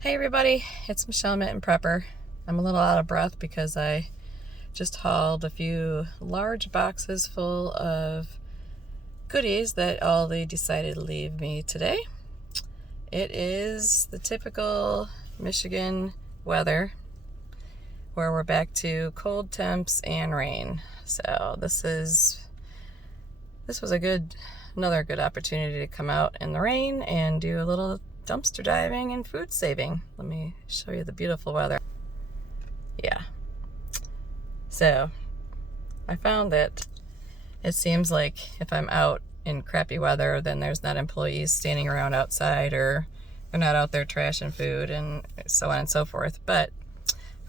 Hey everybody, it's Michelle Mitten Prepper. I'm a little out of breath because I just hauled a few large boxes full of goodies that Aldi decided to leave me today. It is the typical Michigan weather where we're back to cold temps and rain. So this was another good opportunity to come out in the rain and do a little dumpster diving and food saving. Let me show you the beautiful weather. Yeah. So I found that it seems like if I'm out in crappy weather, then there's not employees standing around outside, or they're not out there trashing food and so on and so forth. But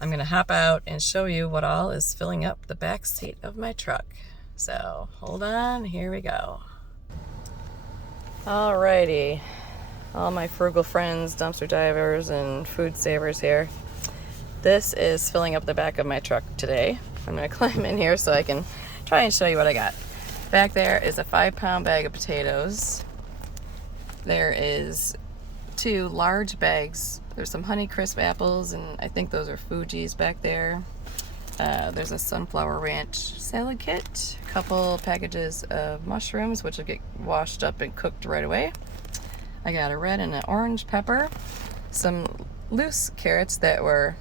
I'm gonna hop out and show you what all is filling up the back seat of my truck. So hold on, here we go. Alrighty. All my frugal friends, dumpster divers, and food savers here. This is filling up the back of my truck today. I'm going to climb in here so I can try and show you what I got. Back there is a 5-pound bag of potatoes. There is 2 large bags. There's some Honeycrisp apples, and I think those are Fuji's back there. There's a sunflower ranch salad kit, a couple packages of mushrooms, which will get washed up and cooked right away. I got a red and an orange pepper, some loose carrots that were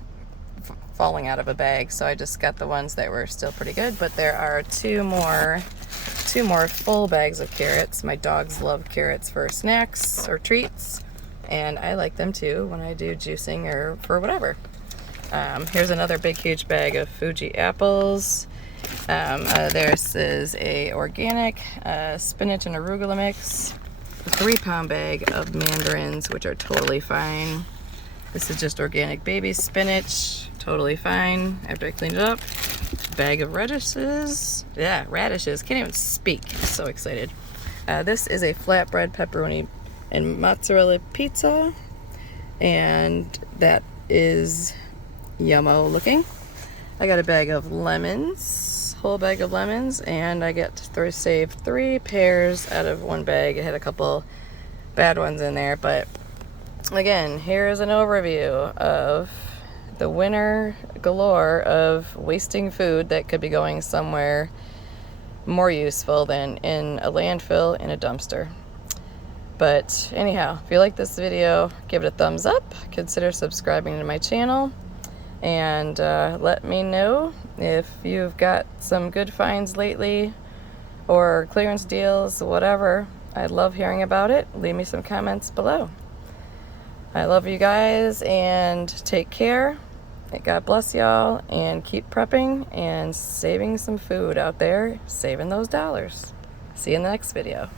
falling out of a bag, so I just got the ones that were still pretty good. But there are two more full bags of carrots. My dogs love carrots for snacks or treats, and I like them too when I do juicing or for whatever. Here's another big huge bag of Fuji apples. This is a organic spinach and arugula mix. A 3-pound bag of mandarins, which are totally fine. This is just organic baby spinach, totally fine after I cleaned it up. Bag of radishes. Yeah, radishes. Can't even speak. I'm so excited. This is a flatbread pepperoni and mozzarella pizza, and that is yummo looking. I got a bag of lemons, whole bag of lemons, and I get to save 3 pairs out of 1 bag. It had a couple bad ones in there, but again, here's an overview of the winter galore of wasting food that could be going somewhere more useful than in a landfill in a dumpster. But anyhow, if you like this video, give it a thumbs up, consider subscribing to my channel, and let me know if you've got some good finds lately or clearance deals, whatever. I'd love hearing about it. Leave me some comments below. I love you guys, and take care. God bless y'all, and keep prepping and saving some food out there, saving those dollars. See you in the next video.